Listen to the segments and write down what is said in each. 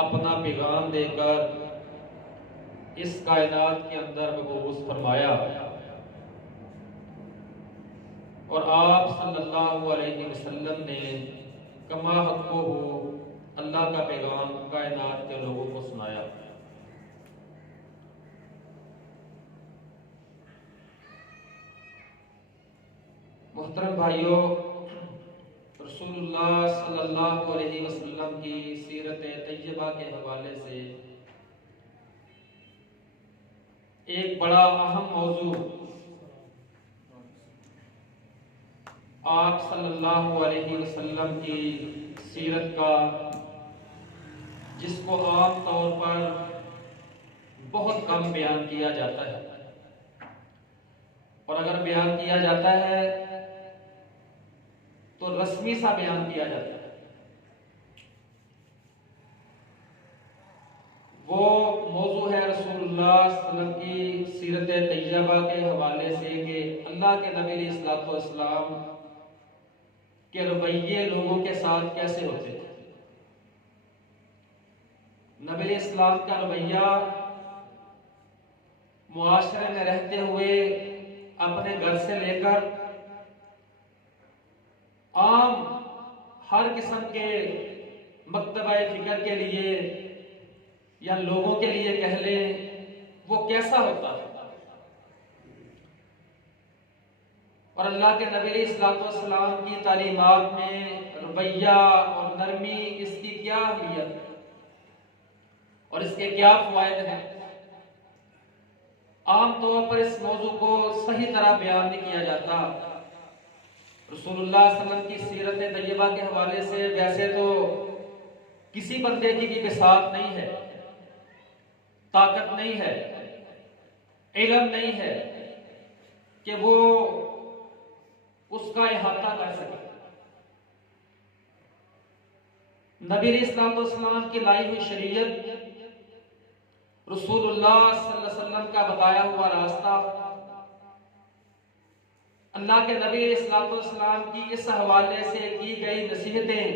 अपना पैगाम देकर इस कायनात के अंदर मबूस फरमाया और आप सल्लल्लाहु अलैहि वसल्लम ने कमा हक़्क़ो अल्लाह का पैगाम कायनात के लोगों को सुनाया। मोहतरम भाइयों, रसूलुल्लाह सल्लल्लाहु अलैहि वसल्लम की सीरत तैयबा के हवाले से एक बड़ा अहम मौजू आप सल्लल्लाहु अलैहि वसल्लम की सीरत का, जिसको आम तौर पर बहुत कम बयान किया जाता है और अगर बयान किया जाता है तो रस्मी सा बयान किया जाता है। वो मौजू है रसूलुल्लाह सल्लल्लाहु अलैहि वसल्लम की सीरत तैयबा के हवाले से कि अल्लाह के नबी अलैहिस्सलातु वस्सलाम के रवैये लोगों के साथ कैसे होते थे। नबी अलैहिस्सलाम का रवैया मुआशरे में रहते हुए अपने घर से लेकर आम हर किस्म के मकतबा फिक्र के लिए या लोगों के लिए कह लें, वो कैसा होता है और अल्लाह के नबी अलैहिस्सलातु वस्सलाम की तालीमात में रवैया और नरमी, इसकी क्या अहमियत है और इसके क्या फायदे हैं। आम तौर पर इस मौजू को सही तरह बयान नहीं किया जाता। रसूलुल्लाह सल्लल्लाहु अलैहि वसल्लम की सीरत तैयबा के हवाले से वैसे तो किसी बंदे की भी बिसात नहीं है, ताकत नहीं है, इल्म नहीं है कि वो उसका इहाता कर सके। नबी अलैहिस्सलातु वस्सलाम की लाई हुई शरीयत, रसूलुल्लाह सल्लल्लाहु अलैहि वसल्लम का बताया हुआ रास्ता, अल्लाह के नबी अलैहिस्सलातु वस्सलाम की इस हवाले से की गई नसीहतें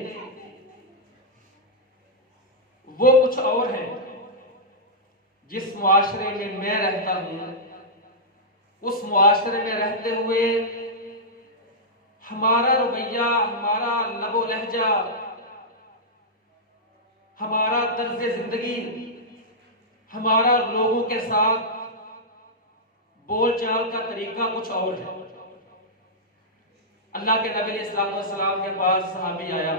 वो कुछ और हैं। जिस मुआशरे में मैं रहता हूं, उस मुआशरे में रहते हुए हमारा रवैया, हमारा लबो लहजा, हमारा तर्ज जिंदगी, हमारा लोगों के साथ बोलचाल का तरीका कुछ और है। अल्लाह के नबी अलैहिस्सलातु वस्सलाम के पास सहाबी आया,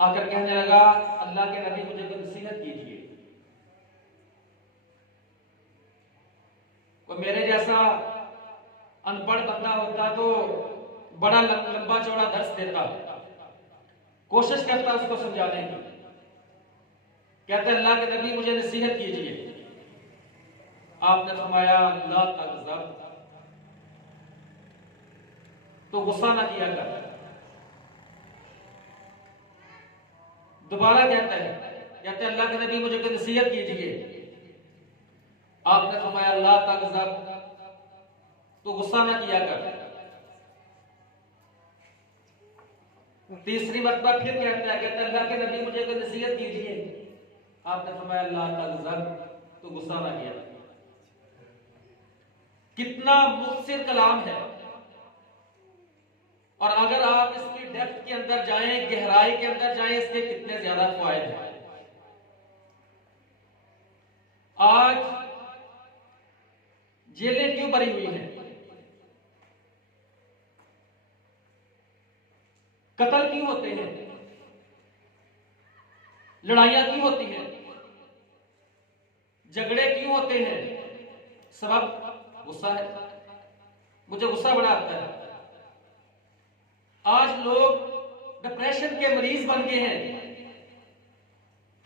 आकर कहने लगा, अल्लाह के नबी मुझे कोई नसीहत कीजिए। वो मेरे जैसा अनपढ़ बंदा होता तो बड़ा लंबा चौड़ा दर्श देता, कोशिश करता उसको समझाने की। कहते अल्लाह के नबी मुझे नसीहत कीजिए। आपने फरमाया ला तग़ज़ब, तो गुस्सा ना किया कर। दोबारा कहता है, कहते अल्लाह के नबी मुझे कोई नसीहत कीजिए। आपने फरमाया ला तग़ज़ब, तो गुस्सा ना किया कर। तीसरी मरतबा फिर कहता है, कहते अल्लाह के नबी मुझे कोई नसीहत कीजिए। आपने फरमाया ला तग़ज़ब, तो गुस्सा ना किया। कितना मुख्तसर कलाम है और अगर आप इसकी डेप्थ के अंदर जाएं, गहराई के अंदर जाएं, इसके कितने ज्यादा फायदे हैं। आज जेलें क्यों भरी हुई हैं, कत्ल क्यों होते हैं, लड़ाइयां क्यों होती हैं, झगड़े क्यों होते हैं? सबब गुस्सा है। मुझे गुस्सा बड़ा आता है। आज लोग डिप्रेशन के मरीज बन गए हैं।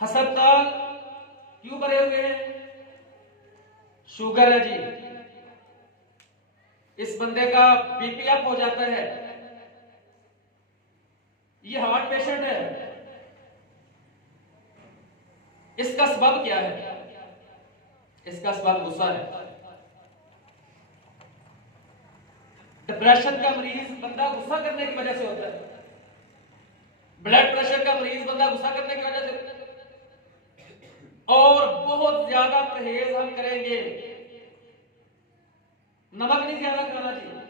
अस्पताल क्यों भरे हुए हैं? शुगर है जी, इस बंदे का बीपी अप हो जाता है, ये हार्ट पेशेंट है। इसका सबब क्या है? इसका सबब गुस्सा है। डिप्रेशन का मरीज बंदा गुस्सा करने की वजह से होता है। ब्लड प्रेशर का मरीज बंदा गुस्सा करने की वजह से। और बहुत ज्यादा परहेज हम करेंगे। नमक नहीं ज्यादा खाना चाहिए,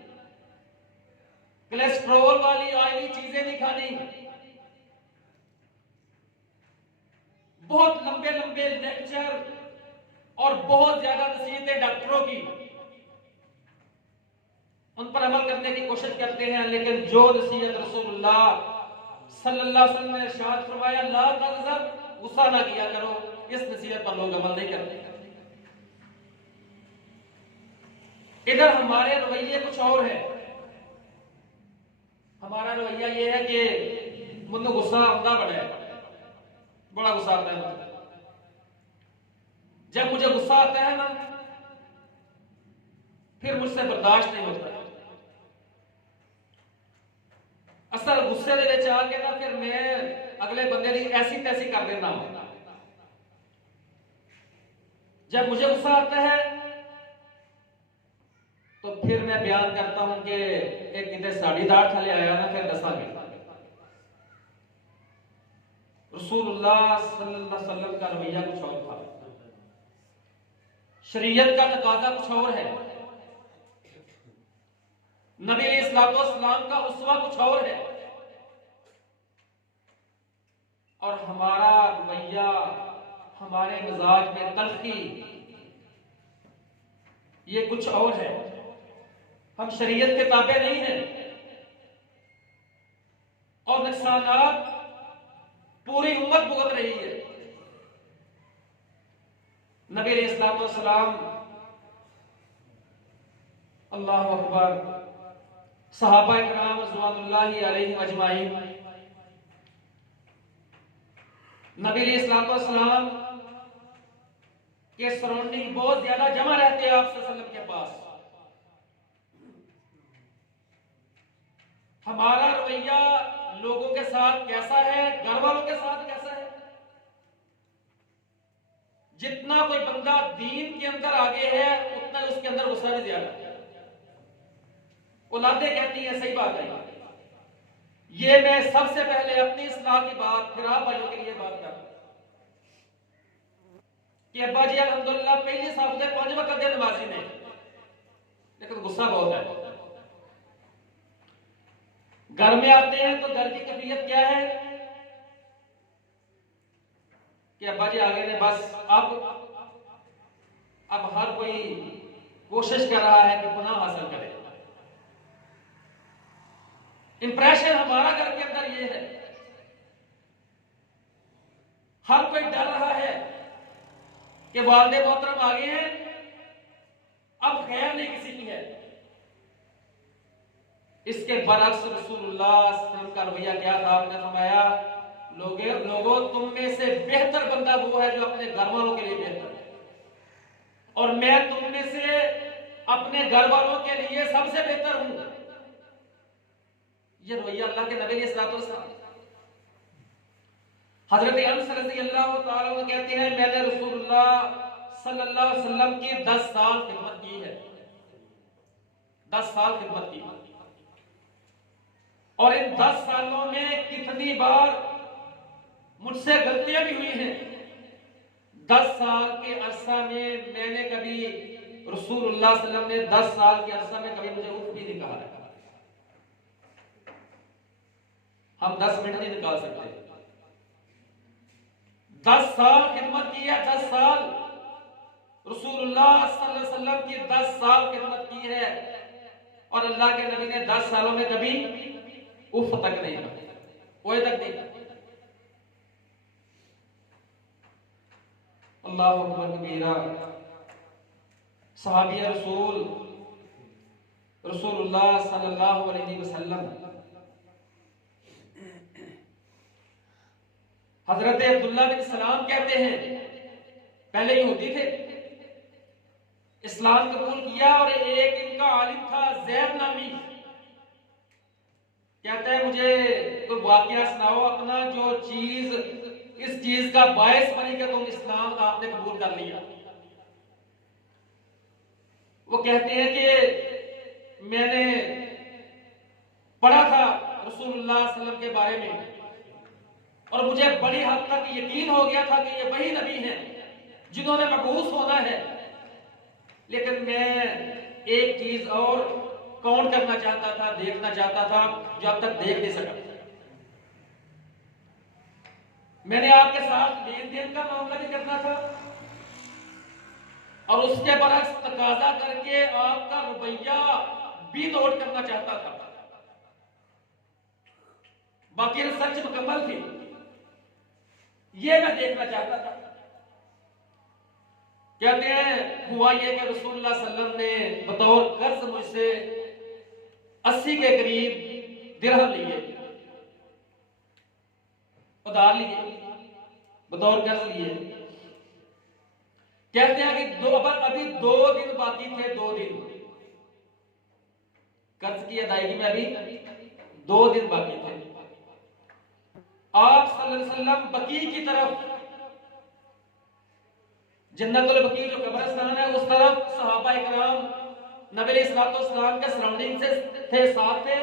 कोलेस्ट्रॉल वाली ऑयली चीजें नहीं खानी, बहुत लंबे लंबे लेक्चर और बहुत ज्यादा नसीहतें डॉक्टरों की, उन पर अमल करने की कोशिश करते हैं, लेकिन जो नसीहत रसूलुल्लाह सल्लल्लाहु अलैहि वसल्लम ने इरशाद फरमाया ला तग़ज़ब, गुस्सा ना किया करो, इस नसीहत पर लोग अमल नहीं करते। इधर हमारे रवैये कुछ और है। हमारा रवैया ये है कि मुझे गुस्सा आता बड़ा गुस्सा आता है मुझे। जब मुझे गुस्सा आता है ना, फिर मुझसे बर्दाश्त नहीं होता। असल गुस्से दे विच आके ना फिर मैं अगले बंदे की ऐसी तैसी कर देना। जब मुझे गुस्सा आता है तो फिर मैं बयान करता हूं कि एक किते साड़ी दाढ़ थले आया ना, फिर दसांगे। रसूलुल्लाह सल्लल्लाहु अलैहि वसल्लम का रवैया कुछ और था, शरीयत का तकाजा कुछ और है, नबी अलैहिस्सलाम का उस्वा कुछ और है, और हमारा रवैया, हमारे मिजाज में तल्खी ये कुछ और है। हम शरीयत के ताबे नहीं हैं और नुकसानात पूरी उम्मत भुगत रही है। नबी अलैहिस्सलाम, अल्लाहु अकबर, सहाबा किराम रिज़वानुल्लाहि अलैहिम अजमाइन, नबी अलैहिस्सलाम के सराउंडिंग बहुत ज्यादा जमा रहते हैं आप सल्लल्लाहु अलैहि वसल्लम के पास। हमारा रवैया लोगों के साथ कैसा है, घर वालों के साथ कैसा है। जितना कोई बंदा दीन के अंदर आगे है उतना उसके अंदर गुस्सा भी ज्यादा है। औलादे कहती है, सही बात है। ये मैं सबसे पहले अपनी इस्लाह की बात, फिर आप भाइयों के लिए बात कर कि अब्बा जी अल्हम्दुलिल्लाह पहले साहब 5 वक्त के नमाजी ने, लेकिन गुस्सा बहुत है। घर में आते हैं तो घर की कैफियत क्या है कि अब्बा जी आगे ने बस अब हर कोई कोशिश कर रहा है कि पुनः हासिल करे। इंप्रेशन हमारा घर के अंदर ये है, हर कोई डर रहा है कि वालिद मोहतरम आगे हैं, अब खैर नहीं किसी की है। इसके बरअक्स रसूलुल्लाह सल्लल्लाहु अलैहि वसल्लम का रवैया क्या था? आपने फरमाया लोगों तुम में से बेहतर बंदा वो है जो अपने घर वालों के लिए बेहतर है, और मैं तुम में से अपने घर वालों के लिए सबसे बेहतर हूं। ये रवैया अल्लाह के नबी सल्लल्लाहु अलैहि वसल्लम। हजरत अनस रज़ियल्लाहु ताला अन्हु कहते हैं मैंने रसूलुल्लाह सल्लल्लाहु अलैहि वसल्लम की 10 साल खिदमत की है, 10 साल खिदमत की। और इन 10 सालों में कितनी बार मुझसे गलतियां भी हुई हैं। 10 साल के अरसा में मैंने कभी, रसूलुल्लाह सल्लल्लाहु अलैहि वसल्लम ने 10 साल के अरसा में कभी मुझे उठ भी नहीं कहा है। हम 10 मिनट नहीं निकाल सकते। 10 साल खिदमत की है, 10 साल रसूलुल्लाह सल्लल्लाहु अलैहि वसल्लम की 10 साल खिदमत की है, और अल्लाह के नबी ने 10 सालों में कभी उफ तक नहीं, कोई तक नहीं। अल्लाहु अकबर कबीरा। सहाबी रसूलुल्लाह सल्लल्लाहु अलैहि वसल्लम हजरत अब्दुल्ला बिन सलाम कहते हैं, पहले यहूदी थे, इस्लाम कबूल किया, और एक इनका आलिम था ज़ैद नामी, कहता है मुझे कोई वाकया सुनाओ अपना जो चीज इस चीज का बायस बनी कि तुम इस्लाम आपने कबूल कर लिया। वो कहते हैं कि मैंने पढ़ा था रसूलुल्लाह सल्लल्लाहु अलैहि वसल्लम के बारे में, और मुझे बड़ी हद तक यकीन हो गया था कि ये वही नबी हैं जिन्होंने मबूस होना है। लेकिन मैं एक चीज और काउंट करना चाहता था, देखना चाहता था, जो अब तक देख नहीं सका। मैंने आपके साथ लेन देन का मामला भी करना था और उसके बरक्स तकाजा करके आपका रुपया भी नोट करना चाहता था। बाकी रिसर्च मुकम्मल थी, ये मैं देखना चाहता था। कहते हैं हुआ ये कि रसूलुल्लाह सल्लल्लाहु अलैहि वसल्लम ने बतौर कर्ज मुझसे 80 के करीब दिरहम लिए, उधार लिए, बतौर कर्ज लिए। कहते हैं कि अभी 2 दिन बाकी थे, 2 दिन कर्ज की अदायगी में, अभी 2 दिन बाकी थे। आप सल्लल्लाहु अलैहि वसल्लम बकी की तरफ, जन्नतुल बकी जो कब्रिस्तान है उस तरफ सहाबा इकराम नबी अलैहिस्सलाम के सराउंडिंग से थे, साथ थे।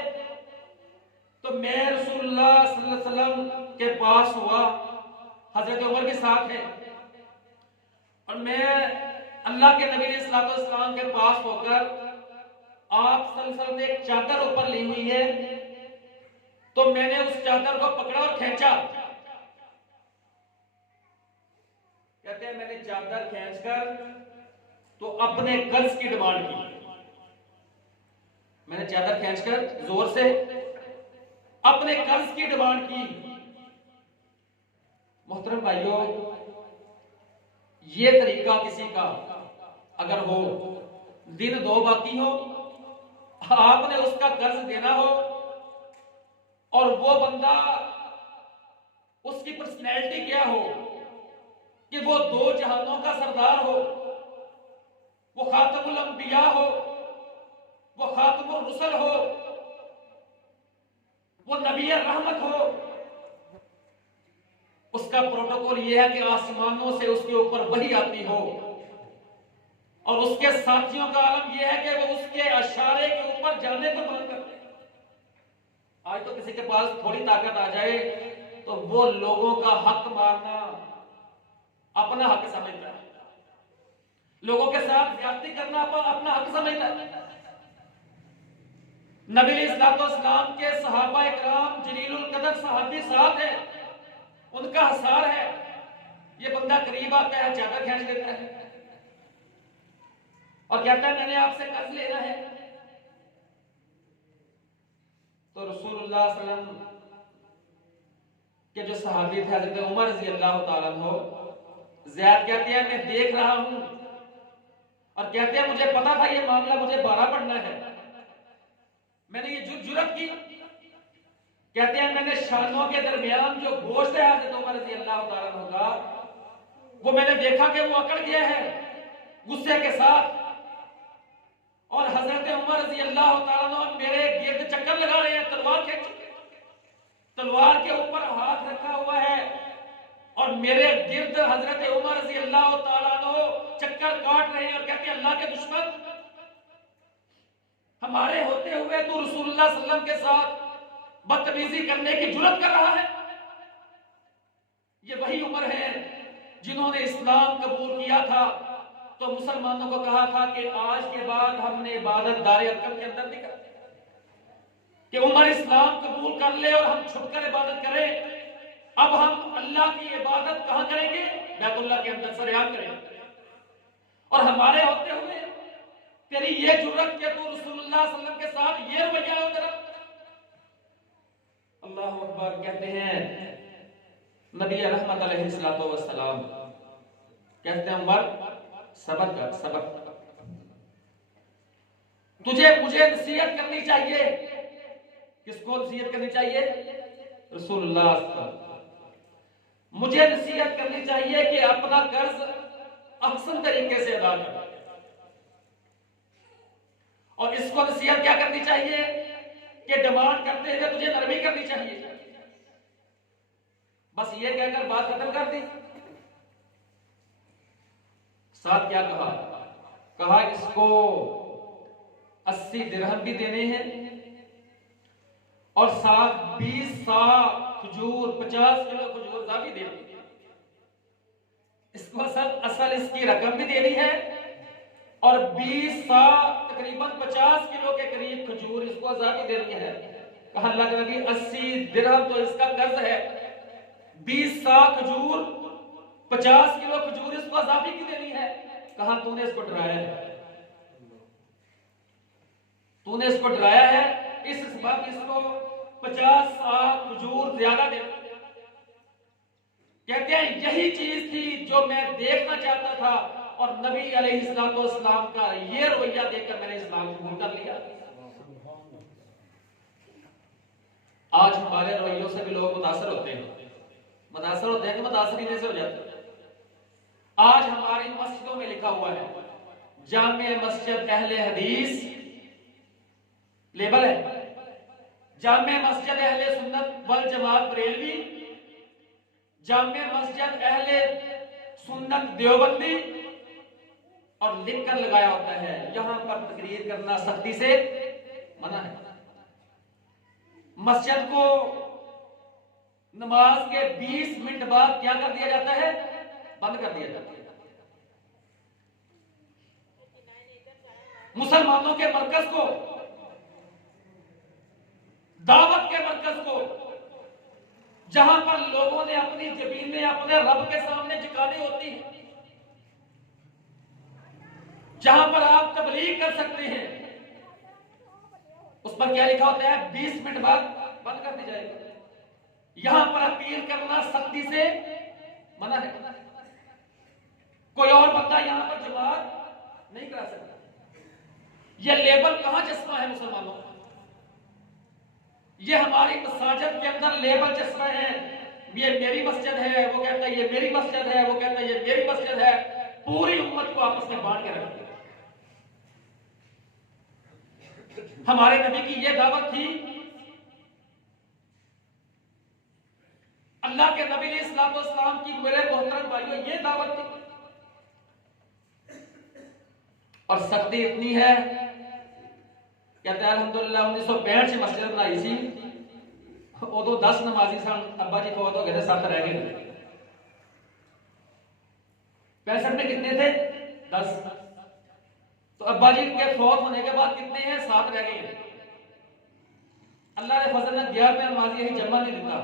तो मैं रसूलुल्लाह सल्लल्लाहु अलैहि वसल्लम के पास हुआ, हजरत उमर भी साथ है, और मैं अल्लाह के नबी अलैहिस्सलाम के पास होकर आप सल्लल्लाहु अलैहि वसल्लम ने एक चादर ऊपर ली हुई है, तो मैंने उस चादर को पकड़ा और खींचा। कहते हैं मैंने चादर खींचकर तो अपने कर्ज की डिमांड की। मैंने चादर खींचकर जोर से अपने कर्ज की डिमांड की। मोहतरम भाइयों, ये तरीका किसी का अगर हो, दिन 2 बाकी हो, आपने उसका कर्ज देना हो और वो बंदा, उसकी पर्सनैलिटी क्या हो कि वो 2 जहानों का सरदार हो, वो खातमुल अंबिया हो, वो खातमुर रुसल हो, वो नबी रहमत हो, उसका प्रोटोकॉल यह है कि आसमानों से उसके ऊपर वही आती हो और उसके साथियों का आलम यह है कि वो उसके इशारे के ऊपर जाने को मांग करते हैं। आज तो किसी के पास थोड़ी ताकत आ जाए तो वो लोगों का हक मारना अपना हक समझता है, लोगों के साथ ज्यादती करना अपना हक समझता है। नबी अलैहिस्सलाम के सहाबा इकराम जलीलुल कदर सहाबी साथ है, उनका हसार है, ये बंदा करीब आता है, चादर खींच लेता है और कहता है मैंने आपसे कर्ज लेना है। तो रसूलुल्लाह सल्लल्लाहु अलैहि वसल्लम के जो सहाबी थे हज़रत उमर रज़ी अल्लाह तआला अन्हु, ज़ैद कहते हैं मैं देख रहा हूं और कहते हैं मुझे पता था ये मामला मुझे 12 पढ़ना है, मैंने ये जुर्रत की। कहते हैं मैंने शानों के दरमियान जो गोश्त है हज़रत उमर रज़ी अल्लाह तआला अन्हु का, वो मैंने देखा कि वो अकड़ गया है गुस्से के साथ, और हजरत उमर रज़ी अल्लाह तआला अन्हु मेरे गिर्द चक्कर लगा रहे हैं, तलवार खींच, तलवार के ऊपर हाथ रखा हुआ है और मेरे गिर्द हजरत उमर रज़ी अल्लाह तआला अन्हु चक्कर काट रहे हैं और कहते हैं अल्लाह के दुश्मन, हमारे होते हुए तू रसूलुल्लाह सल्लल्लाहु अलैहि वसल्लम के साथ बदतमीजी करने की जुर्रत कर रहा है। ये वही उमर है जिन्होंने इस्लाम कबूल किया था तो मुसलमानों को कहा था कि आज के बाद हमने इबादत दारे अरकम के अंदर नहीं करते, कि उमर इस्लाम कबूल कर ले और हम छुपकर इबादत करें। अब हम अल्लाह की इबादत कहां करेंगे? बैतुल्लाह के अंदर सरेआम करेंगे। और हमारे होते हुए तेरी ये जुर्रत के तू रसूलुल्लाह सल्लल्लाहु अलैहि वसल्लम के साथ ये रवैया हो तेरा। अल्लाह अकबर। कहते हैं नबी रहमत अलैहिस्सलातु वस्सलाम कहते हैं उमर सब्र कर, सब्र, तुझे मुझे नसीहत करनी चाहिए। किसको नसीहत करनी चाहिए? रसूलुल्लाह। मुझे नसीहत करनी चाहिए कि अपना कर्ज अहसन तरीके से अदा कर, और इसको नसीहत क्या करनी चाहिए कि डिमांड करते हुए तुझे नरमी करनी चाहिए। बस ये कहकर बात खत्म कर दी। साथ क्या कहा? कहा इसको 80 दिरहम भी देने हैं और साथ 20 सा खजूर, 50 किलो खजूर भी देने। इसको असल इसकी रकम भी देनी है और 20 सा तकरीबन 50 किलो के करीब खजूर इसको अज़ा भी देनी है। कहा अल्लाह के नबी 80 दिरहम तो इसका कर्ज है, 20 सा खजूर 50 किलो खजूर इसको अज़ाफी की देनी है। कहा तूने इसको डराया है, तूने इसको डराया है, इस सबब इसको 50 सा खजूर ज्यादा दे। कहते हैं यही चीज थी जो मैं देखना चाहता था और नबी अलैहिस्सलाम का ये रवैया देखकर मैंने इस्लाम कबूल कर लिया। आज हमारे रवैयों से भी लोग मुतासर होते हैं कि मुतासरीन से हो जाते हैं। आज हमारी मस्जिदों में लिखा हुआ है जामे मस्जिद अहले हदीस, लेबल है जामे मस्जिद अहले सुन्नत वल जमात बरेलवी, जामे मस्जिद अहले सुन्नत देवबंदी, और लिखकर लगाया होता है यहां पर तकरीर करना सख्ती से मना है। मस्जिद को नमाज के 20 मिनट बाद क्या कर दिया जाता है? बंद कर दिया जाता है। मुसलमानों के मरकज को, दावत के मरकज को, जहां पर लोगों ने अपनी जमीनें अपने रब के सामने झुकानी होती है, जहां पर आप तबलीग कर सकते हैं, उस पर क्या लिखा होता है? 20 मिनट बाद बंद कर दी जाएगी। यहां पर अपील करना सख्ती से मना है। कोई और बंदा यहां पर जमात नहीं करा सकता। यह लेबल कहां चस्पा है मुसलमानों? ये हमारी मसाजिद के अंदर लेबल चस्पा है, ये मेरी मस्जिद है, वो कहता है ये मेरी मस्जिद है, वो कहता है ये मेरी मस्जिद है। पूरी उम्मत को आपस में बांट के रखते। हमारे नबी की यह दावत थी। अल्लाह के नबी अलैहिस्सलाम की मेरे मोहतरम भाइयों ये दावत थी। और सख्ती इतनी है, कहते हैं अल्हम्दुलिल्लाह 1965 से मस्जिद बनाई सी, उदो 10 नमाजी सन, अब्बा जी फौत हो गए थे, 7 रह गए। 65 में कितने थे? 10। तो अब्बा जी के फौत होने के बाद कितने हैं? 7 रह गए। अल्लाह ने फजल ने 11वें नमाजी यही जमा नहीं दिता,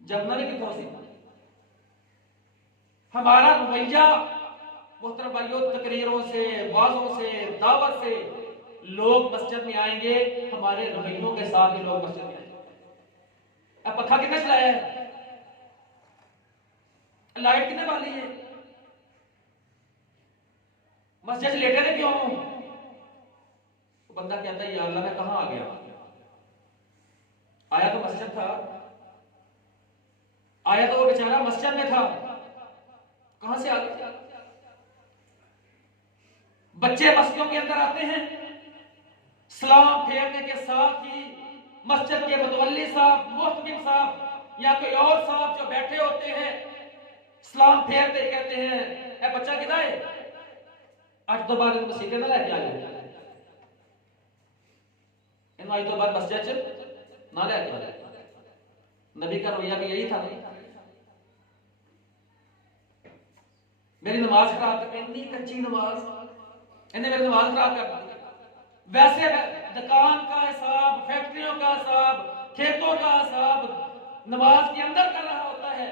जमना नहीं कितना सी। हमारा रवैया मोहतरम भाइयों, तकरीरों से, वाज़ों से, दावत से लोग मस्जिद में आएंगे, हमारे रवैयों के साथ ही लोग मस्जिद में आएंगे। अब पखा कितने चलाया है? लाइट कितने वाली है? मस्जिद से लेटे थे क्यों? तो बंदा कहता है या अल्लाह मैं कहां आ गया? आया तो मस्जिद था, आया तो वो बेचारा मस्जिद में था, कहां से आ गया? बच्चे मस्जिदों के अंदर आते हैं, सलाम फेरने के साथ ही मस्जिद के मुतवल्ली साहब, मुहतमिम साहब या कोई और साहब जो बैठे होते हैं, सलाम फेरते कहते हैं ए बच्चा किधर है? आज तो बाद मस्जिद ना लेके आए, इन आज तो बाद मस्जिद ना लेके आए। नबी का रवैया भी यही था। मेरी नमाज खराब कर, इतनी कच्ची नमाज, इन्हें मेरी नमाज खराब कर दी। वैसे दुकान का हिसाब, फैक्ट्रियों का हिसाब, खेतों का हिसाब नमाज के अंदर कर रहा होता है,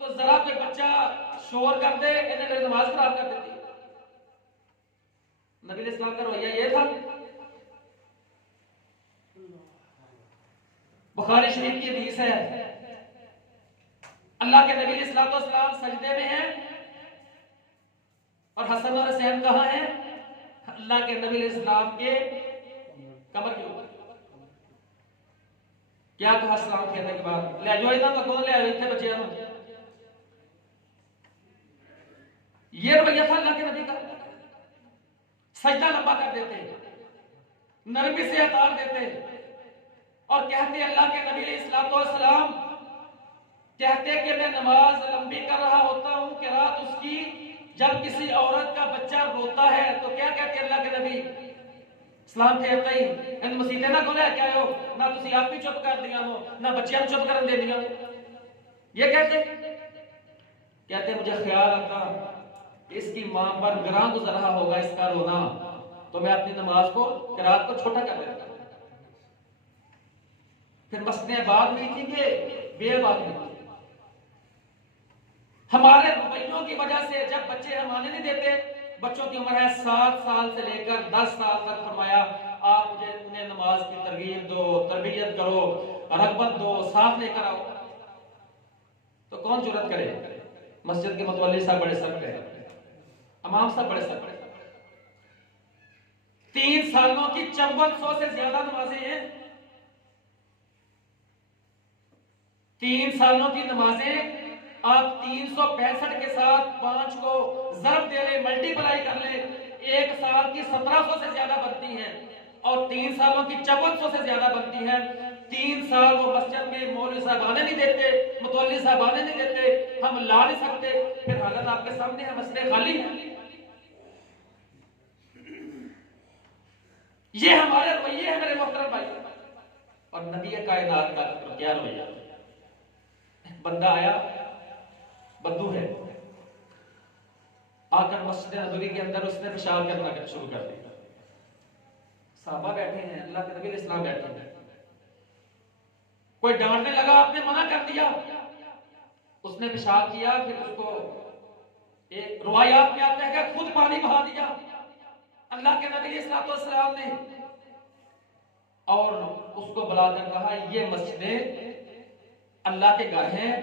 तो जरा कोई बच्चा शोर कर दे, इन्हें मेरी नमाज खराब कर देती। नबी इस्लाम का रवैया ये था। बुखारी शरीफ की हदीस है, अल्लाह के नबी अलैहिस्सलाम सजदे में हैं और हसन और हुसैन कहां हैं? अल्लाह के नबी अलैहिस्सलाम के कमर के ऊपर। क्या कहा सलाम कहने के बाद? ले जाओ इतना तो कौन ले आए थे बच्चे हम। ये रवैया था अल्लाह के नबी का। सजदा लंबा कर देते, नरमी से उतार देते और कहते अल्लाह के नबी अलैहिस्सलाम कहते कि मैं नमाज लंबी कर रहा होता हूं कि रात उसकी जब किसी औरत का बच्चा रोता है तो क्या कहते अल्लाह के नबी सलाम फेरते ही इन मसीते ना को लेके आयो, ना तुसी आप भी चुप कर दिया हो, ना बच्चियां चुप करन दे दिया हो। ये कहते कहते मुझे ख्याल आता इसकी मां पर ग्रां गुजर रहा होगा इसका रोना, तो मैं अपनी नमाज को किरात को छोटा कर देता। फिर मस्जिदें बात हुई थी कि बेबाक हुई थी। हमारे रवैयों की वजह से जब बच्चे हम आने नहीं देते, बच्चों की उम्र है 7 साल से लेकर 10 साल तक, फरमाया आप मुझे उन्हें नमाज की तरगीब दो, तरबियत करो, रगबत दो, साथ लेकर आओ। तो कौन जुर्रत करे? मस्जिद के मतवल्ली साहब बड़े सख्त है, इमाम साहब बड़े सख्त है। 3 सालों की 5400 से ज्यादा नमाजें हैं। 3 सालों की नमाजें आप 365 के साथ 5 को जरब दे ले, मल्टीप्लाई कर ले, 1 साल की 1700 से ज्यादा बनती हैं और 3 सालों की 5400 से ज्यादा बनती हैं। 3 साल वो मस्जिद में मौलवी साहब आने नहीं देते, मुतवल्ली साहब आने नहीं देते, हम ला नहीं सकते। फिर हालत आपके सामने है, मस्जिदें खाली हैं। ये हमारे रवैये हैं मेरे मोहतरम भाई। और नबी कायनात का क्या रवैया। बंदा आया, बद्दू है, आकर मस्जिद नबवी के अंदर उसने पेशाब करना शुरू कर दिया। साहबा बैठे हैं, अल्लाह के नबी इस्लाम बैठे हैं, कोई डांटने लगा, आपने मना कर दिया, उसने पेशाब किया। फिर उसको एक रिवायात में आता है कि खुद पानी बहा दिया अल्लाह के नबी सल्लल्लाहु ने, और उसको बुलाकर कहा ये मस्जिदें अल्लाह के घर हैं,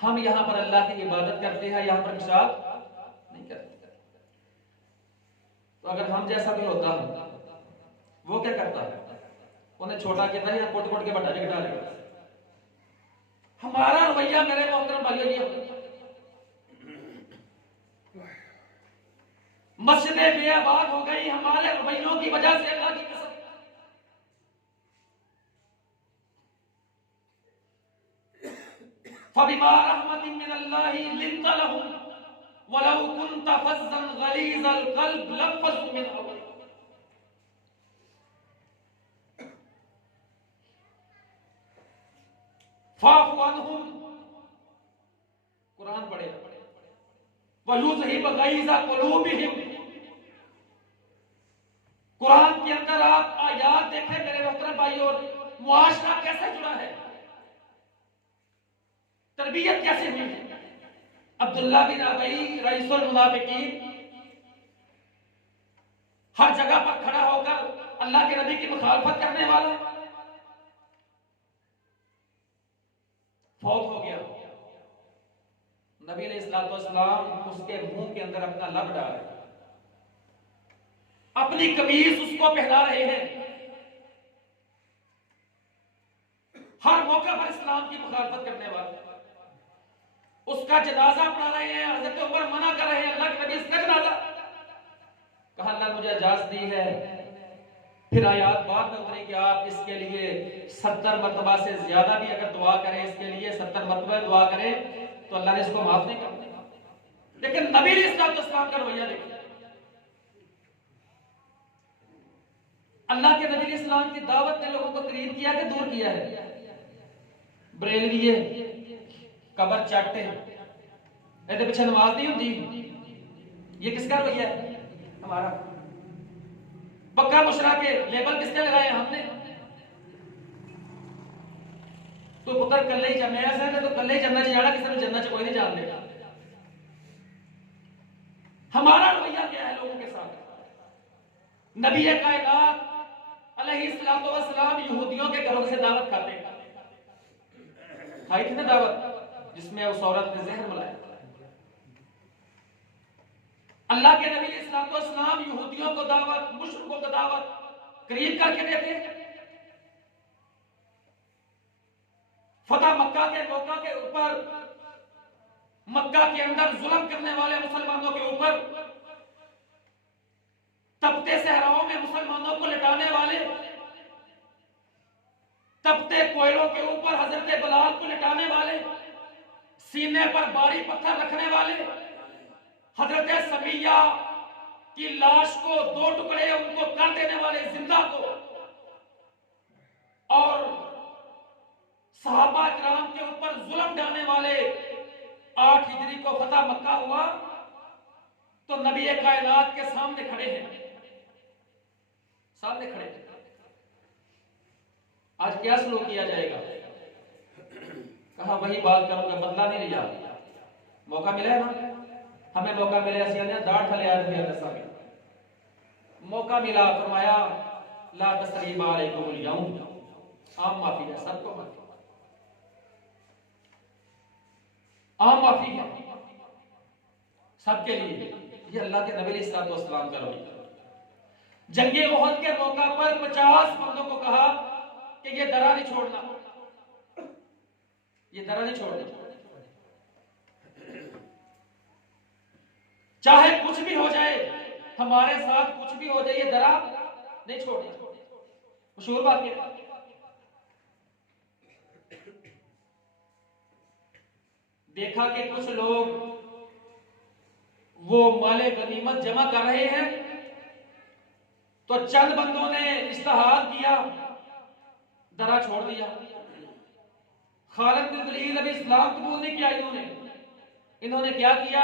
हम यहां पर अल्लाह की इबादत करते हैं, यहां पर पेशाब नहीं करते। तो अगर हम जैसा भी होता वो क्या करता है? उन्हें छोटा कहता है या कोट कोट के बटा के डालेगा। हमारा रवैया मेरे मोहतरम भाइयों ये, मस्जिदें बेआबाद हो गई हमारे रवैयों की वजह से। अल्लाह की कसम, फबिमा रहमतिन मिनल्लाहि लिंता लहुम वलौ कुन्ता फज़्ज़न गलीज़ल क़ल्ब लफ़ज़्ज़ू मिन हवलिक। फ़ाफ़ु अन्हुम, कुरान पढ़े, वयुज़हिब गलीज़ क़ुलूबिहिम। कुरान के अंदर आप आयात देखें मेरे मोहतरम भाइयों, मुआशरा कैसे जुड़ा है, तरबियत कैसे हुई है। अब्दुल्लाह बिन अबई रईसुल मुनाफिकीन हर जगह पर खड़ा होकर अल्लाह के नबी की मुखालफत करने वाला फौत हो गया। नबी अलैहिस्सलाम उसके मुंह के अंदर अपना लब डाल रहे, अपनी कमीज उसको पहना रहे हैं, हर मौके पर इस्लाम की मुखालफत करने वाले, उसका जनाजा पढ़ा रहे हैं। हज़रत उमर मना कर रहे हैं, अल्लाह के नबी इसका जनाजा, कहा अल्लाह मुझे इजाजत दी है। फिर आयात बाद में उतरी कि आप इसके लिए 70 मरतबा से ज्यादा भी अगर दुआ करें, इसके लिए 70 मरतबा दुआ करें तो अल्लाह ने इसको माफ नहीं करना। लेकिन नबी अलैहिस्सलाम का रवैया देखिए, अल्लाह के नबी अलैहिस्सलाम की दावत ने लोगों को करीब किया कि दूर किया है। बरेलवी कबर चाटते हैं, ऐसे पीछे नमाज नहीं होती, ये किसका रवैया है? हमारा। पक्का मुशरा के लेबल किसने लगाए? हमने। तो पुत्र कल ही मैं ऐसा है तो कल ही जन्नत जाना, किसी ने जन्नत कोई नहीं जान देगा। हमारा रवैया क्या है लोगों के साथ? नबी कायनात अलैहिस्सलातु वस्सलाम यहूदियों के घरों से दावत खाते हैं, खाई थी ना दावत, जिसमें उस औरत ने जहर मिलाया। अल्लाह के नबी अलैहिस्सलातु वस्सलाम यहूदियों को दावत, मुशरिकों को दावत करीब करके देते। फतह मक्का के मौका के ऊपर, मक्का के अंदर जुल्म करने वाले मुसलमानों के ऊपर, तपते सहराओं में मुसलमानों को लिटाने वाले, तपते कोयलों के ऊपर हजरत बिलाल को लिटाने वाले, सीने पर भारी पत्थर रखने वाले, हजरत समिया की लाश को 2 टुकड़े उनको कर देने वाले जिंदा को, और सहाबा किराम के ऊपर जुल्म ढाने वाले 8 हिजरी को फतह मक्का हुआ तो नबी कायनात के सामने खड़े हैं, सामने खड़े हैं। आज क्या सलूक किया जाएगा? कहा वही बात करूंगा, बदला नहीं लिया। मौका मिला है ना, हमें मौका मिले दाढ़ थले आज मौका मिला, फरमाया ला तसरीबा अलैकुम अल-यौम, आम माफी है, सबको माफी, आम माफी है सबके लिए। ये अल्लाह के नबी अलैहि सलाम का रवैया। जंगे ओहद के मौका पर 50 बंदों को कहा कि ये दरा नहीं छोड़ना, ये दरा नहीं छोड़ना, चाहे कुछ भी हो जाए, हमारे साथ कुछ भी हो जाए, ये दरा नहीं छोड़ना। मशहूर बात है। देखा कि कुछ लोग वो माले गनीमत जमा कर रहे हैं, तो चंद बंदों ने इस्तेहार किया, दरा छोड़ दिया। खालिद बिन वलीद अभी इस्लाम कबूल नहीं किया इन्होंने क्या किया?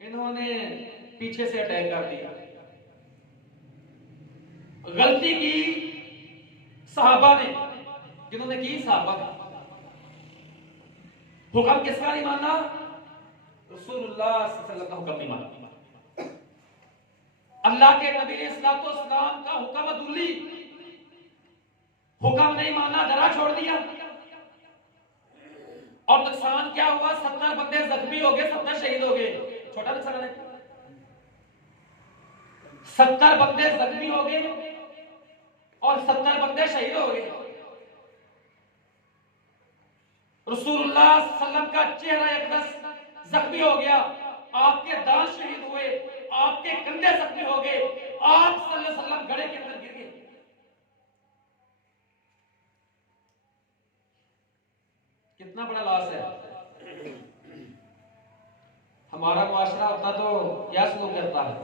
इन्होंने पीछे से अटैक कर दिया। गलती की सहाबा ने, जिन्होंने की सहाबा का हुक्म किसका नहीं माना? रसूलुल्लाह सल्लल्लाहु अलैहि वसल्लम का हुक्म नहीं माना। अल्लाह के नबी इस्लाम का हुक्म अदुल्ली, हुक्म नहीं माना, दरा छोड़ दिया। और नुकसान क्या हुआ? 70 बंदे जख्मी हो गए, 70 शहीद हो गए। छोटा नुकसान है। 70 बंदे जख्मी हो गए और 70 बंदे शहीद हो गए। रसूलुल्लाह सल्लल्लाहु अलैहि वसल्लम का चेहरा एकदस जख्मी हो गया, आपके दांत शहीद हुए, आपके कंधे जख्मी हो गए, आप सल्लल्लाहु अलैहि वसल्लम गड़े के अंदर गिर गए। कितना बड़ा लॉस है। हमारा मुआशरा होता तो क्या सलूक करता है?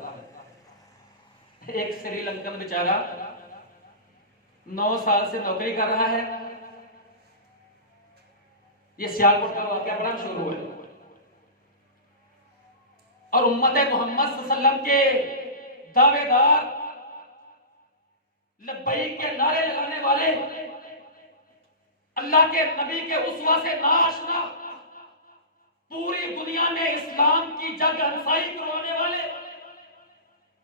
एक श्रीलंकन बेचारा 9 साल से नौकरी कर रहा है। ये सियालकोट का वाकया बड़ा मशहूर हुआ है। और उम्मत मोहम्मद सल्लल्लाहु अलैहि वसल्लम के दावेदार, लब्बैक के नारे लगाने वाले, अल्लाह के नबी के उस्वा से नाआशना, पूरी दुनिया में इस्लाम की जग हंसाई करवाने वाले,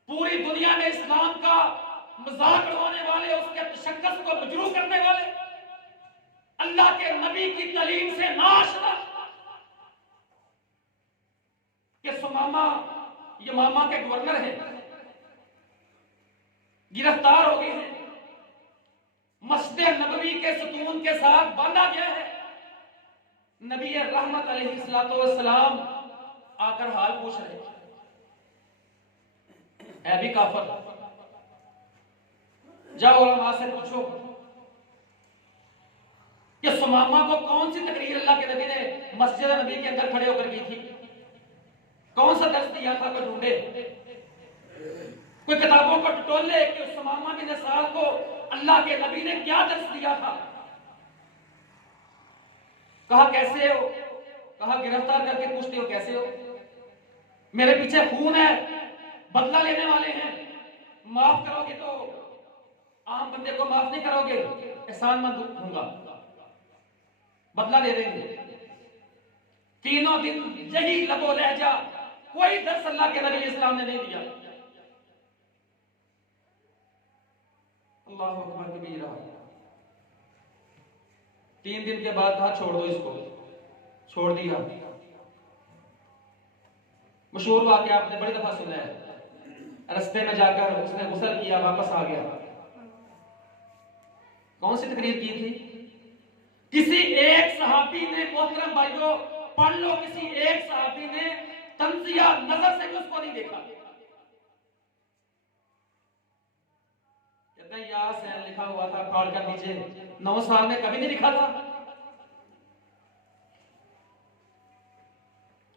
पूरी दुनिया में इस्लाम का मजाक उड़ाने वाले, उसके तशक्कुस को मजरूह करने वाले, अल्लाह के नबी की तालीम से नाआशना कि सुमामा यमामा के गवर्नर हैं, गिरफ्तार हो गए हैं, मस्जिद नबवी के सतून के साथ बांधा गया है। नबी रहमत अलैहिस्सलातु वस्सलाम आकर हाल पूछ रहे है भी काफर। जाओ उलमा से पूछो कि सुमामा को कौन सी तकरीर अल्लाह के नबी ने मस्जिद नबी के अंदर खड़े होकर की थी, कौन सा दर्स दिया था? कोई ढूंढे, कोई किताबों को टटोले कि सुमामा बिन साल को अल्लाह के नबी ने क्या दर्स दिया था। कहा कैसे हो? कहा गिरफ्तार करके पूछते हो कैसे हो? मेरे पीछे खून है, बदला लेने वाले हैं, माफ करोगे तो आम बंदे को माफ नहीं करोगे, एहसानमंद होऊंगा, बदला दे देंगे। तीनों दिन यही लबो लहजा, कोई दर्स अल्लाह के नबी इस्लाम ने नहीं दिया। अल्लाह अकबर कबीरा। 3 दिन के बाद कहा छोड़ दो इसको, छोड़ दिया। मशहूर वाकया आपने बड़ी दफा सुना है। रास्ते में जाकर उसने गुस्ल किया, वापस आ गया। कौन सी तकरीर की थी? किसी एक सहाबी ने, मोहतरम भाइयों पढ़ लो, किसी एक सहाबी ने तंजिया नजर से भी उसको नहीं देखा। कहते हैं या सैन लिखा हुआ था फाड़ कर नीचे, 9 साल में कभी नहीं लिखा था।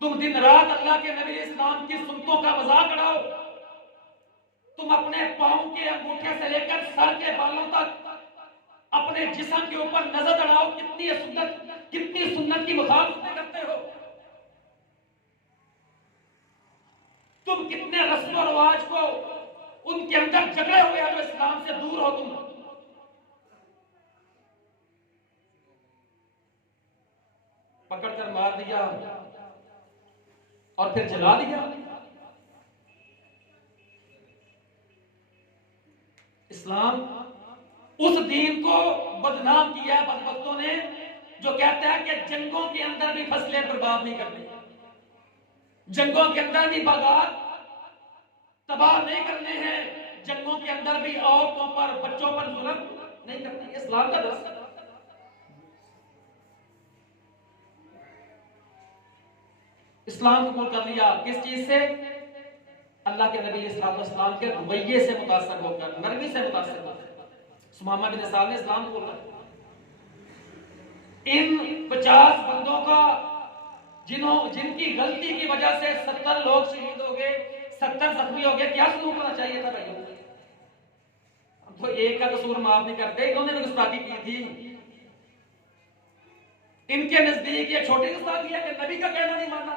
तुम दिन रात अल्लाह के नबी इस्लाम की सुन्नतों का मजाक उड़ाओ। तुम अपने पांव के अंगूठे से लेकर सर के बालों तक अपने जिस्म के ऊपर नजर दड़ाओ, कितनी सुन्नत की तुम कितने रस्म और रिवाज को उनके अंदर जकड़े हुए हैं जो इस्लाम से दूर हो तुम। पकड़कर मार दिया और फिर जला दिया। इस्लाम उस दीन को बदनाम किया बदबख्तों ने जो कहता है कि जंगों के अंदर भी फसलें बर्बाद नहीं करनी, जंगों के अंदर भी बागात तबाह नहीं करने हैं, जंगों के अंदर भी औरतों पर बच्चों पर जुल्म नहीं करना। इस्लाम का दर्स इस्लाम कबूल कर लिया किस चीज से? अल्लाह के नबी इस्लाम के रवैये से मुतासर होकर, नरमी से मुतासर होकर सुमामा बिन साल ने इस्लाम कबूल किया। इन 50 बंदों का जिनकी गलती की वजह से 70 लोग शहीद हो गए, 70 जख्मी हो गए, क्या सलूक होना चाहिए था भाई? तो एक का कसूर माफ नहीं करते, इन्होंने भी गुस्ताखी की थी। इनके नजदीक ये छोटी गुस्ताखी है कि नबी का कहना नहीं माना,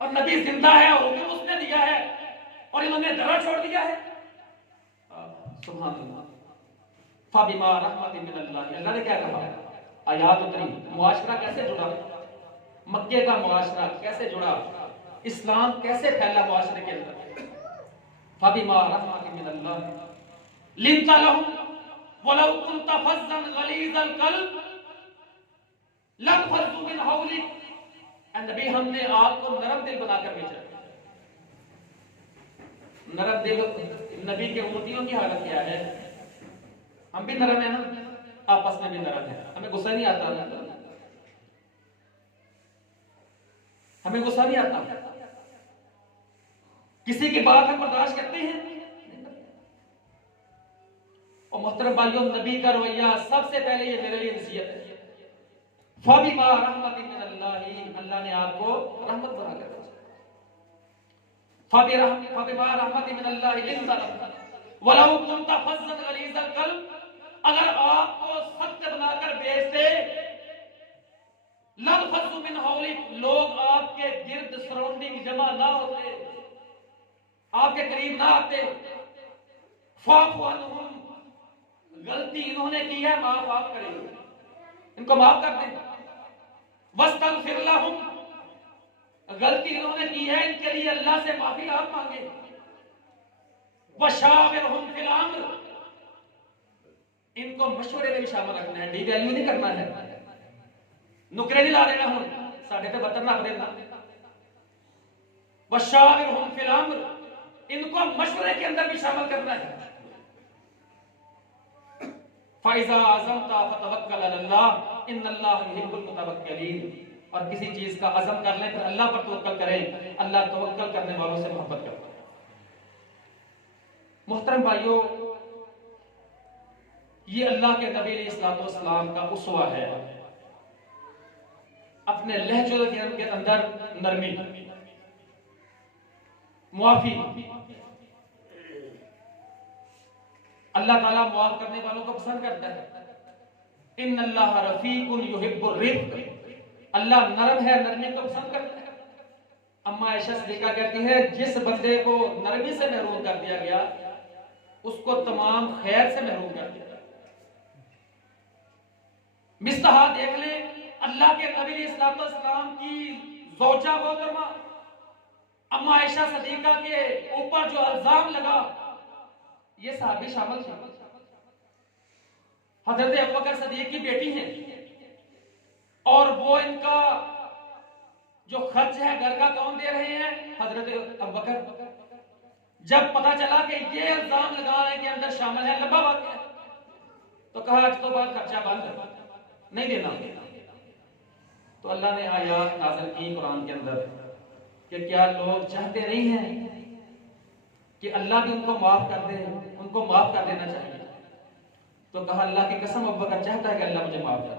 और नबी जिंदा है और हुक्म उसने दिया है और इन्होंने डरा छोड़ दिया है। सुभान अल्लाह। फबिमा रहमतिन मिनल्लाह, अल्लाह ने क्या कहा? आयात उतरी, मुआशरा कैसे जुड़ा, मक्के का मुआशरा कैसे जुड़ा, इस्लाम कैसे फैला मुआशरे के अंदर। फबिमा रहमतिन मिनल्लाह लिंता लहुम वलौ कुंता फज़्ज़न गलीज़ल क़ल्ब लंफज़्ज़ू मिन हौलिक। नबी हमने आपको नरम दिल बनाकर भेजा। नरम दिल नबी के उम्मतियों की हालत क्या है? हम भी नरम है ना, आपस में भी नरम है, हमें गुस्सा नहीं आता, हमें गुस्सा नहीं आता, किसी की बात हम बर्दाश्त करते हैं। और मोहतरम भाइयों, नबी का रवैया सबसे पहले ये मेरे लिए नसीहत है। फबिमा रहमतिन मिनल्लाहि, अल्लाह ने आपको रहमत बनाकर भेजा। फबिमा रहमतिन मिनल्लाहि लिंता लहुम वलौ कुंता फज़्ज़न गलीज़ल क़ल्ब, अगर आपको सख्त बनाकर भेजते लंफज़्ज़ू मिन हौलिक, लोग आपके गिर्द सराउंडिंग जमा ना होते, आपके करीब ना आते। फ़अफ़ु अन्हुम, गलती इन्होंने की है, माफ करें, इनको माफ कर दें। वस्तगफिर लहुम, गलती इन्होंने की है, इनके लिए अल्लाह से माफी आप मांगे। वशाविरहुम फिल अम्र, इनको मशवरे में भी शामिल रखना है, डिवैल्यू नहीं करना है, नुकरे नहीं ला देना हूं साढ़े पे बर्तन रख देना। वशाविरहुम फिल अम्र, इनको मशवरे के अंदर भी शामिल करना है। फ़इज़ा अज़मता फ़तवक्कल अलल्लाह इन्नल्लाह युहिब्बुल मुतवक्किलीन, और किसी चीज का अज़म कर लें फिर अल्लाह पर तवक्कल करें, अल्लाह तवक्कल करने वालों से मोहब्बत करता है। मोहतरम भाइयों, ये अल्लाह के नबी अलैहिस्सलाम का उसवा है। अपने लहजों के अंदर नरमी, मुआफी, अल्लाह ताला मुआफ करने वालों को पसंद करता है। इन्नल्लाह रफ़ीकुन युहिब्बुर रिफ़्क़, अल्लाह नरम है, नरमी को पसंद करता है। अम्मा आयशा सिद्दीक़ा कहती है, जिस बंदे को नरमी से महरूम कर दिया गया उसको तमाम खैर से महरूम कर दिया। मिस्तहा देख ले, अल्लाह के नबी अलैहिस्सलाम की ज़ौजा मोहतरमा अम्मा आयशा सिद्दीक़ा के ऊपर जो इल्जाम लगा, ये सहाबी शामिल थे। हजरत अबू बकर सिद्दीक़ की बेटी हैं और वो इनका जो खर्च है घर का कौन दे रहे हैं? हजरत अबू बकर। जब पता चला कि ये इल्जाम लगाने के अंदर शामिल है, लंबा वाक़या, तो कहा आज तो बाद खर्चा बंद, नहीं देना। तो अल्लाह ने आयत नाज़िल की कुरान के अंदर कि क्या लोग चाहते नहीं हैं कि अल्लाह भी उनको माफ कर दे, उनको माफ कर देना चाहिए। तो कहा अल्लाह की कसम अबू बकर चाहता है कि अल्लाह मुझे माफ कर दे।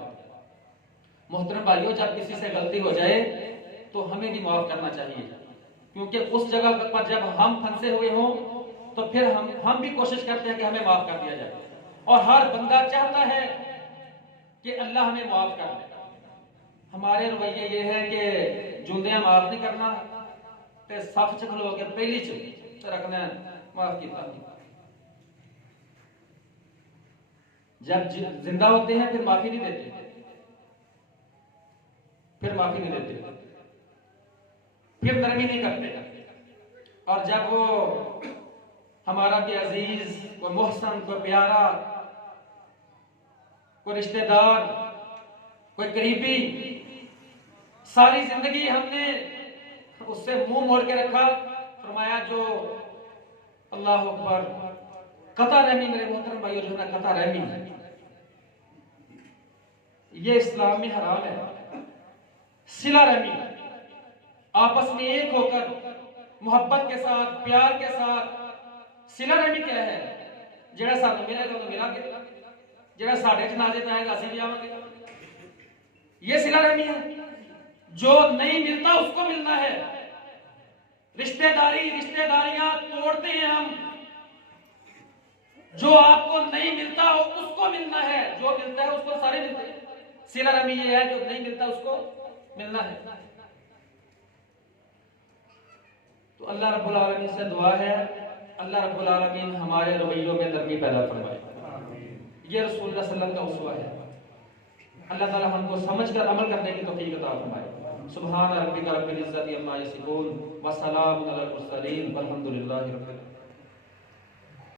मोहतरम भाइयों, जब किसी से गलती हो जाए तो हमें भी माफ करना चाहिए, क्योंकि उस जगह पर जब हम फंसे हुए हों तो फिर हम भी कोशिश करते हैं कि हमें माफ कर दिया जाए, और हर बंदा चाहता है कि अल्लाह हमें माफ कर दे। हमारे रवैये ये है कि जुंदियां माफ नहीं करना, ते सफ च खलो के पहली च रखना माफ किया। जब जिंदा होते हैं फिर माफी नहीं देते, फिर माफी नहीं देते, फिर नरमी नहीं करते। और जब वो हमारा भी अजीज, कोई मोहसन, कोई प्यारा, कोई रिश्तेदार, कोई करीबी, सारी जिंदगी हमने उससे मुंह मोड़ के रखा, फरमाया जो अल्लाह अकबर, कता रहमी, मेरे मोहतरम भाइयों, जो है कता रहमी, ये इस्लाम में हराम है। सिला रहमी, आपस में एक होकर मोहब्बत के साथ, प्यार के साथ। सिला रहमी क्या है? जेड़ा सानू मिलेगा तो मिला के, जेड़ा साडे जनाजे पे आएगा असीं भी आवांगे। ये सिला रहमी है। जो नहीं मिलता उसको मिलना है। रिश्तेदारियां तोड़ते हैं हम। जो आपको नहीं मिलता हो उसको मिलना है, जो मिलता है उसको सारे मिलते हैं। सिला रहमी ये है, जो नहीं मिलता उसको मिलना है। तो अल्लाह रब्बुल आलमीन से दुआ है, अल्लाह रब्बुल आलमीन हमारे रवैयों में नरमी पैदा फरमाए। ये रसूलुल्लाह सल्लल्लाहु अलैहि वसल्लम का उस्वा है। अल्लाह ताला हमको समझकर अमल करने की तौफीक अता फरमाए। सुभान रब्बिका रब्बिल इज्जति अम्मा यसिफून व सलामुन अलल मुरसलीन वल्हम्दुलिल्लाहि रब्बिल आलमीन।